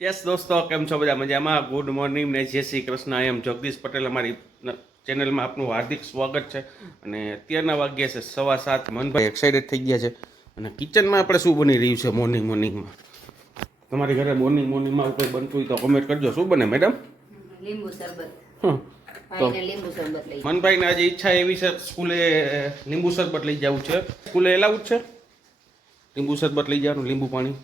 Yes દોસ્તો, કેમ છો બધા મજામાં? ગુડ મોર્નિંગ ને જય શ્રી કૃષ્ણ. આઈ એમ જગદીશ પટેલ. અમારી ચેનલમાં આપનું હાર્દિક સ્વાગત છે. અને અત્યારના વાગ્યા છે 7:15. મનભાઈ એક્સાઇટેડ થઈ ગયા છે. અને કિચનમાં આપણે શું બની રહ્યું છે મોર્નિંગમાં? તમારી ઘરે મોર્નિંગમાં કોઈ બનતું હોય તો કોમેન્ટ કરજો. શું બને મેડમ? લીંબુ શરબત. તો લીંબુ શરબત લઈ. મનભાઈને આજે ઈચ્છા એવી છે, સ્કૂલે લીંબુ શરબત લઈ જવું છે. સ્કૂલે એલાઉડ છે લીંબુ શરબત લઈ જવાનું, લીંબુ પાણી?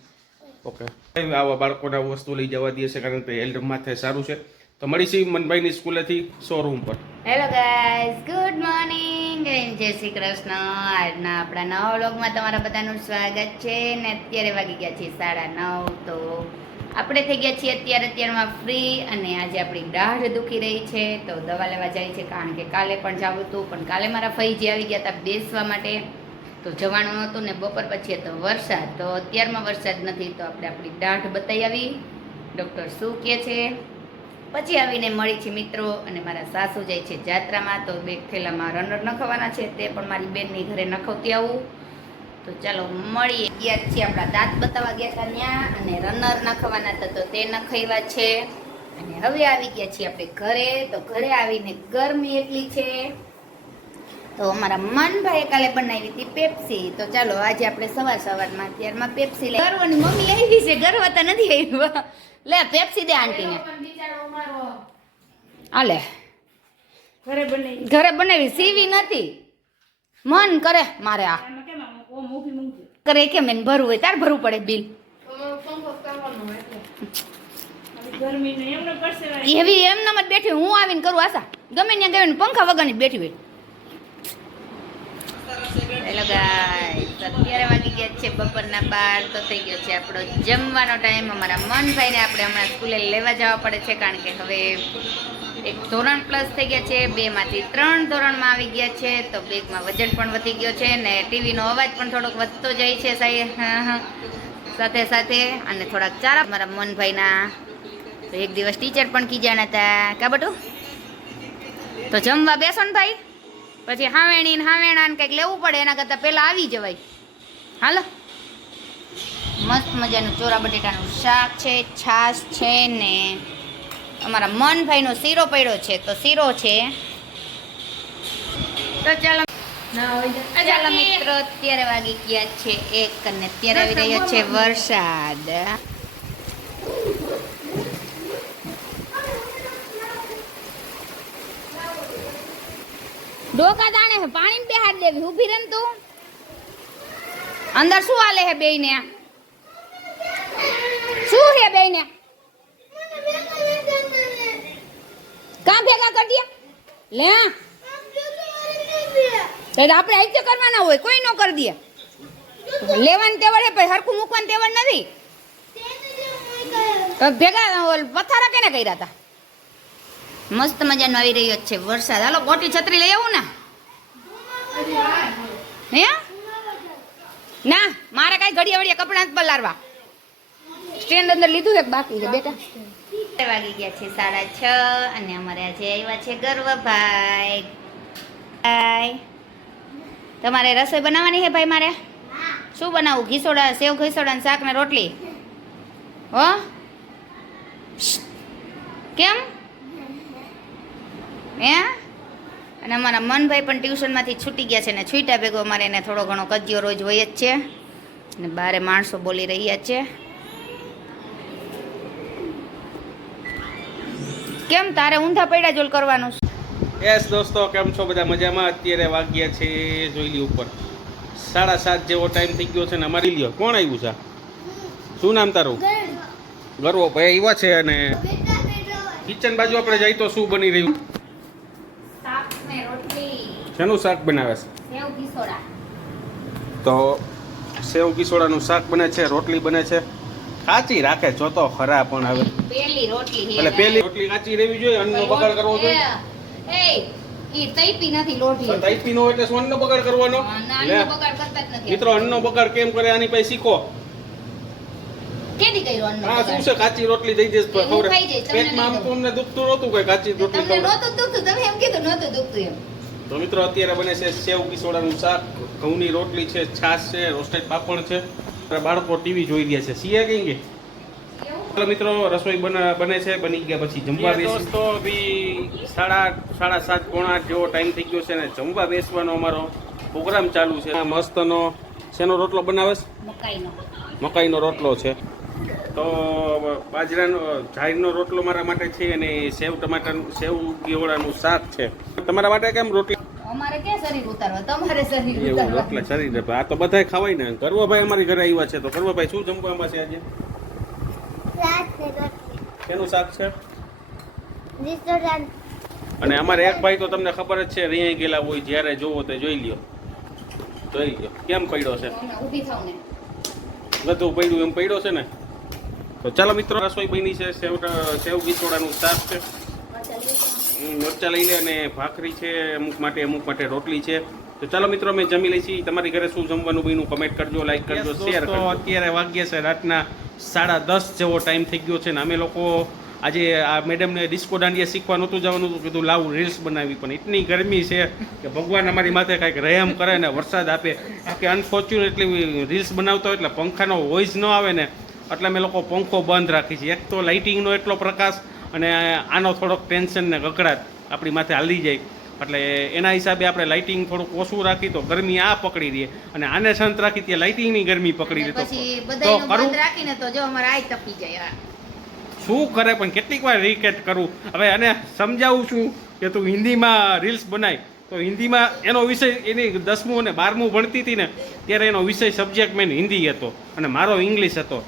ઓકે, આવા બાળકોને આ વસ્તુ લઈ જવા દે છે કારણ કે હેલ્થ માટે સારું છે. તો મળીશું મનભાઈની સ્કૂલેથી શોરૂમ પર. Hello guys, good morning and જય શ્રી કૃષ્ણ. આજના આપણા નવા વ્લોગમાં તમારા બધાનું સ્વાગત છે. ને અત્યારે વાગી ગયા છે 9:30. તો આપણે થઈ ગયા છીએ અત્યારમાં ફ્રી. અને આજે આપણી દાઢ દુખી રહી છે તો દવા લેવા જાય છે, કારણ કે કાલે પણ જવું હતું, પણ કાલે મારા ફઈજી આવી ગયા હતા બેસવા માટે, તો જવાનું નહોતું. ને બપોર પછી હતો વરસાદ, તો અત્યારમાં વરસાદ નથી, તો આપણે આપણી દાઢ બતાવી આવી ડૉક્ટર શું કહે છે. પછી આવીને મળી છે મિત્રો. અને મારા સાસુ જાય છે જાત્રામાં, તો બે થેલામાં રનર નખવાના છે, તે પણ મારી બેનની ઘરે નખવતી આવું. તો ચાલો મળીએ. ગયા છીએ આપણા દાંત બતાવવા ગયા હતા ત્યાં, અને રનર નખવાના હતા તો તે નખાવ્યા છે. અને હવે આવી ગયા છીએ આપણે ઘરે. તો ઘરે આવીને ગરમી એટલી છે, તો અમારા મનભાઈએ કાલે બનાવી હતી પેપ્સી. તો ચાલો આજે આપણે સવારમાં અત્યારમાં પેપ્સી લઈ. ગરવાની મમ્મી આવી છે, ગરવાતા નથી આવ્યા. લે પેપ્સી દે આંટીને. આલે ઘરે બનાવી, સીવી નથી. મન કરે મારે આ કરે કેમ એને ભરવું હોય તાર ભરવું પડે બિલ. એવી એમનામ જ બેઠી હું આવીને કરું આશા, ગમે ત્યાં ગયો પંખા વગરની બેઠી હોય. હેલો ગાઈસ, અત્યારે વાગી ગયા છે બપોરના 12. તો થઈ ગયો છે આપણો જમવાનો ટાઈમ. અમારા મનભાઈને આપણે હમણાં સ્કૂલે લેવા જવા પડે છે, કારણ કે હવે 1 ધોરણ પ્લસ થઈ ગયા છે, 2 માંથી 3 ધોરણમાં આવી ગયા છે. તો બેગમાં વજન પણ વધી ગયો છે, ને ટીવીનો અવાજ પણ થોડોક વધતો જાય છે સાથે સાથે. અને થોડાક ચારા મારા મનભાઈના તો એક દિવસ ટીચર પણ કીજાણા હતા કા બટું. તો જમવા બેસો ને ભાઈ, પછી હાવેણી ને હાવેણા કંઈક લેવું પડે, એના કરતાં પહેલાં આવી જવાય. હાલો, મસ્ત મજાનું ચોરા બટેટાનું શાક છે, છાશ છે, ને અમારા મનભાઈનો શીરો પડ્યો છે, તો શીરો છે. તો ચાલો ચાલો મિત્રો, અત્યારે વાગી ગયા છે 1 અને અત્યારે આવી રહ્યો છે વરસાદ. ડોકા તાણે પાણી બેહાડ દેવી. ઊભી રહે તું. અંદર શું હાલે હે બેયને? શું હે બેયને? કા ભેગા કરી દે લે. તો આપણે આઈતે કરવાના હોય, કોઈ નો કરી દે. લેવાની તેવડ હે, પછી હરખું મૂકવાની તેવડ નથી. તો ભેગા પથારા કેને કર્યા હતા? મસ્ત મજાનો આવી રહ્યો છે વરસાદ. હાલો મોટી છત્રી લઈ આવું ને? હે ના, મારે કઈ ઘડિયા વડિયા કપડા જ પલારવા. સ્ટેન્ડ અંદર લીધું એક બાકી છે બેટા. વાગી ગયા છે 6:30. અને અમારે આજે આવ્યા છે ગર્વભાઈ. તમારે રસોઈ બનાવવાની છે ભાઈ? મારે શું બનાવું? ઘીસોડા, સેવ ઘીસોડા ને શાક ને રોટલી. હો કેમ હે? અને અમારા મનભાઈ પણ ટ્યુશનમાંથી છૂટી ગયા છે, ને છૂટ્યા ભેગો અમારે એને થોડો ઘણો કજિયો રોજ હોય જ છે. ને બારે માણસો બોલી રહ્યા છે. કેમ તારે ઊંધા પડ્યા જોલ કરવાનું? યસ દોસ્તો, કેમ છો બધા મજામાં? અત્યારે વાગ્યા છે જોઈ લી ઉપર 7:30 જેવો ટાઈમ થઈ ગયો છે. ને અમારી લ્યો કોણ આવ્યું છે? શું નામ તારું? ગરવો ભાઈ આવ્યા છે. અને કિચન બાજુ આપણે જઈ તો શું બની રહ્યું? શેનું શાક બનાવે છે? તો સેવ કિસોડાનું શાક બને છે, રોટલી બને છે. કાચી રાખે જો તો ખરા, પણ હવે પહેલી રોટલી કાચી રહેવી જોઈએ. અન્નનો બગાડ કરવો જોઈએ? તૈપી નો એટલે અન્નનો બગાડ કરવાનો? મિત્રો, અન્નનો બગાડ કેમ કરે આની પાસે શીખો. હા, શું છે કાચી રોટલી દઈ દેસ પેટમાં? આમ તો અમને દુખતું નહોતું કઈ કાચી રોટલી. તો મિત્રો, અત્યારે બને છે સેવ કિસોડાનું શાક, ઘઉંની રોટલી છે, છાશ છે, રોસ્ટેડ પાપડ છે. બાળકો ટીવી જોઈ રહ્યા છે. સિયા કઈ કે ચાલો મિત્રો, રસોઈ બને છે, બની ગયા પછી જમવા બેસી. દોસ્તો બી 7:30 પોણા 8 જેવો ટાઈમ થઈ ગયો છે ને જમવા બેસવાનો અમારો પ્રોગ્રામ ચાલુ છે. મસ્તનો શેનો રોટલો બનાવે છે? મકાઈનો રોટલો છે. તો બાજરાનો જારીનો રોટલો મારા માટે છે અને સેવ ટમાટર સેવ ગીહોળાનું શાક છે. તમારા માટે કેમ રોટલી? અમારે ક્યાં શરીર ઉતારવા, તમારે શરીર એવું ઉતારવા. રોટલા શરીર આ તો બધાય ખવાય ને. ગરવાભાઈ અમારી ઘરે આવ્યા છે, તો ગરવાભાઈ શું જમવામાં છે આજે? શેનું શાક છે? અને અમારે એક ભાઈ તો તમને ખબર જ છે, રિયાઈ ગયેલા હોય, જ્યારે જોવો તે જોઈ લ્યો. કેમ પડ્યો છે? ઊભી થાવ ને. બધું પડ્યું એમ પડ્યો છે ને. તો ચાલો મિત્રો, રસોઈ બની છે. સેવ ગીચોડાનું શાક છે, મરચા લઈ લે અને ભાખરી છે, અમુક માટે રોટલી છે. તો ચાલો મિત્રો, અમે જમી લઈ છીએ. તમારી ઘરે શું જમવાનું બન્યું કમેન્ટ કરજો, લાઈક કરજો, શેર કરજો. અત્યારે વાગ્યા છે રાતના 10:30 જેવો ટાઈમ થઈ ગયો છે ને અમે લોકો આજે આ મેડમને ડિસ્કો દાંડિયા શીખવા નહોતું જવાનું, તો કીધું લાવું રીલ્સ બનાવી. પણ એટલી ગરમી છે કે ભગવાન અમારી માથે કાંઈક રહેમ કરે ને વરસાદ આપે. કે અનફોર્ચ્યુનેટલી રીલ્સ બનાવતા હોય એટલે પંખાનો વોઇસ ન આવે ને એટલે અમે લોકો પંખો બંધ રાખી છીએ. એક તો લાઇટિંગનો એટલો પ્રકાશ અને આનો થોડોક ટેન્શન ને ગકડાટ આપણી માથે હાલી જાય, એટલે એના હિસાબે આપણે લાઇટિંગ થોડુંક ઓછું રાખી તો ગરમી આ પકડી રહે, અને આને શાંત રાખી ત્યાં લાઇટિંગની ગરમી પકડી રહે. પછી બધાયનું બંધ રાખીને તો જો અમારે આય તપી જાય. શું કરે પણ કેટલીક વાર રીકેટ કરું. હવે અને સમજાવું છું કે તું હિન્દીમાં રીલ્સ બનાય, તો હિન્દીમાં એનો વિષય એની 10મું અને 12મું ભણતી હતી ને ત્યારે એનો વિષય સબ્જેક્ટ મેન હિન્દી હતો અને મારો ઇંગ્લિશ હતો.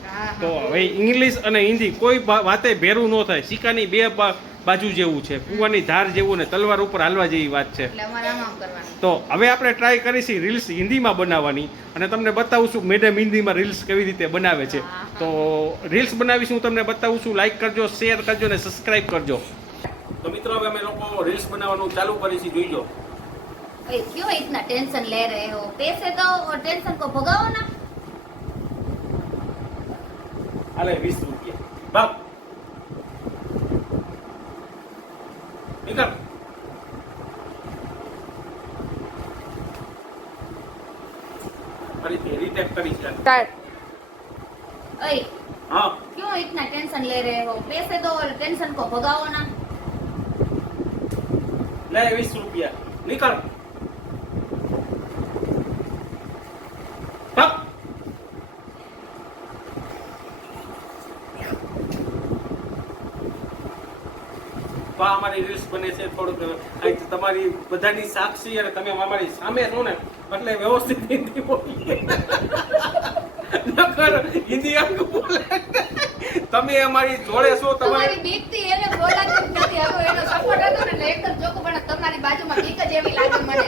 તો હવે ઇંગ્લિશ અને હિન્દી કોઈ વાતે ભેરું ન થાય. સિક્કાની બે બાજુ જેવું છે, કૂવાની ધાર જેવું ને તલવાર ઉપર હાલવા જેવી વાત છે. તો હવે આપણે ટ્રાય કરીશું રીલ્સ હિન્દીમાં બનાવવાની અને તમને બતાવું છું મેડમ હિન્દીમાં રીલ્સ કેવી રીતે બનાવે છે. તો રીલ્સ બનાવીશું, તમને બતાવું છું. લાઈક કરજો, શેર કરજો ને સબસ્ક્રાઇબ કરજો. તો મિત્રો, હવે અમે લોકો રીલ્સ બનાવવાનું ચાલુ કરીશું, જોઈજો. क्यों इतना टेंशन ले रहे हो? पैसे दो और टेंशन को भगाओ ना. अरे 20 रुपया बाप निकल. फरीથી રીટેક કરી છે. ओए, हाँ, क्यों इतना टेंशन ले रहे हो? पैसे दो और टेंशन को भगाओ ना. ले 20 रुपया निकल. बाप તો અમારી રીલ્સ બને છે. થોડુંક તમારી બધાની સાક્ષી અને તમે અમારી સામે છો ને એટલે વ્યવસ્થિત હિન્દી બોલીએ. નકર હિન્દી આમ બોલે. તમે અમારી જોડે છો. તમારી બીકથી એને બોલાતું જ નથી. હવે એનો સપોર્ટ હતો ને એટલે એકદમ જોકો, પણ તમારી બાજુમાં બીક જ એવી લાગે મને.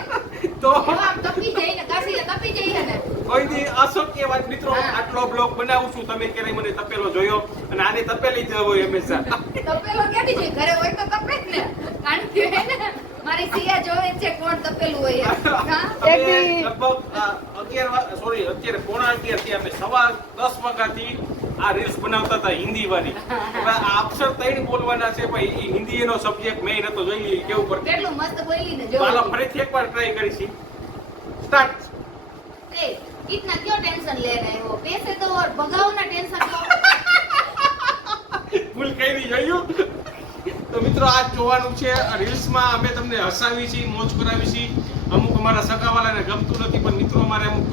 તો આમ તપી જઈને કાશીને તપી જઈએ ને. કોઈ દી અશક્ય વાત મિત્રો. આટલો બ્લોગ બનાવું છું, તમે ક્યારેય મને તપેલો જોયો? અને આને તપેલી જ હોય હંમેશા. તપેલો ક્યાંથી જોઈ? ઘરે હોય તો તપે જ ને. કારણ કે હે ને મારી સિયા જોવે છે કોણ તપેલું હોય. અત્યારે 11:30 થી અમે 10:15 વાગ્યાથી આ રીલ્સ બનાવતા હતા હિન્દી વાળી. હવે આ અક્ષર 3 બોલવાના છે ભાઈ. હિન્દી એનો સબ્જેક્ટ મેં નતો જોઈ લઈએ કેવું પડતું. કેટલું મસ્ત બોલી ને જો. ચાલો ફરીથી એકવાર ટ્રાય કરીશી. સ્ટાર્ટ. ए, इतना क्यों टेंशन ले रहे हो? पैसे दो और भगाओ ना टेंशन को. ભૂલ કરી જોયું. તો મિત્રો, આ જોવાનું છે. રીલ્સમાં અમે તમને હસાવી છીએ, મોજ કરાવી છીએ. અમુક અમારા સગાવાલાને ગમતું નથી, પણ મિત્રો અમારે અમુક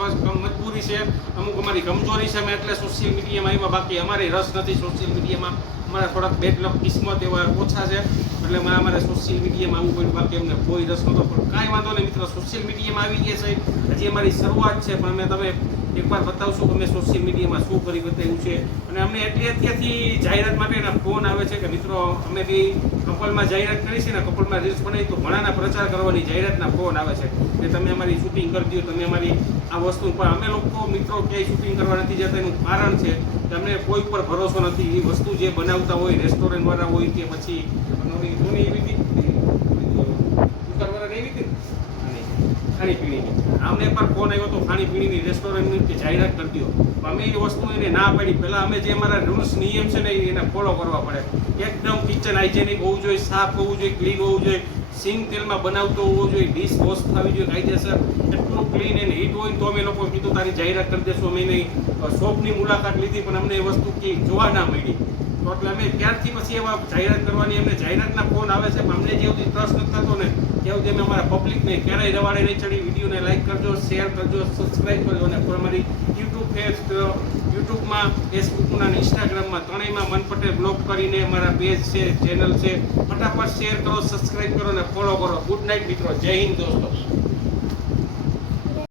મજબૂરી છે, અમુક અમારી કમજોરી છે. અમે એટલે સોશિયલ મીડિયામાં આવ્યા, બાકી અમારે રસ નથી સોશિયલ મીડિયામાં. અમારા થોડાક બેડ લક કિસ્મત એવા ઓછા છે એટલે અમારે સોશિયલ મીડિયામાં આવવું પડ્યું. બાકી અમને કોઈ રસ નહોતો, પણ કાંઈ વાંધો નહીં મિત્રો. સોશિયલ મીડિયામાં આવી ગયા છે, હજી અમારી શરૂઆત છે, પણ અમે તમે એકવાર બતાવશું કે અમે સોશિયલ મીડિયામાં શું કરી બતાવ્યું છે. અને અમને એટલી અત્યારથી જાહેરાત માટેના ફોન આવે છે કે મિત્રો અમે બી કપલમાં જાહેરાત કરી છે ને, કપલમાં રીલ્સ બનાવી તો ઘણાના પ્રચાર કરવાની જાહેરાતના ફોન આવે છે કે તમે અમારી શૂટિંગ કરી દો, તમે અમારી આ વસ્તુ. પણ અમે લોકો મિત્રો ક્યાંય શૂટિંગ કરવા નથી જતા. એનું કારણ છે કે અમને કોઈ પર ભરોસો નથી. એ વસ્તુ જે બનાવતા હોય રેસ્ટોરન્ટ વાળા હોય કે પછી ખાણીપીણીની અમને એકવાર ફોન આવ્યો તો ખાણીપીણીની રેસ્ટોરન્ટની કે જાહેરાત કરી દો. અમે એ વસ્તુ એને ના પાડી. પહેલાં અમે જે અમારા રૂલ્સ નિયમ છે ને એને ફોલો કરવા પડે. એકદમ કિચન હાઇજેનિક હોવું જોઈએ, સાફ હોવું જોઈએ, ક્લીન હોવું જોઈએ, સિંગ તેલમાં બનાવતો હોવો જોઈએ, ડીશ વોશ થવી જોઈએ કાયદેસર, એટલું ક્લીન એન્ડ હીટ હોય. તો અમે લોકો કીધું તારી જાહેરાત કરી દઈશું. અમે એની શોપની મુલાકાત લીધી પણ અમને એ વસ્તુ કે જોવા ના મળી. તો એટલે અમે ત્યારથી પછી એવા જાહેરાત કરવાની એમને જાહેરાતના ફોન આવે છે પણ અમને જે સુધી ટ્રસ્ટ નથી થતો ને ત્યાં સુધી અમે અમારા પબ્લિકને ક્યારેય રવાડે નહીં ચડી. વિડીયોને લાઈક કરજો, શેર કરજો, સબસ્ક્રાઈબ કરજો અને અમારી યુટ્યુબમાં, ફેસબુકમાં અને ઇન્સ્ટાગ્રામમાં ત્રણેયમાં મન પટેલ બ્લોગ કરીને અમારા પેજ છે, ચેનલ છે, ફટાફટ શેર કરો, સબસ્ક્રાઈબ કરો અને ફોલો કરો. ગુડ નાઇટ મિત્રો, જય હિન્દ દોસ્તો.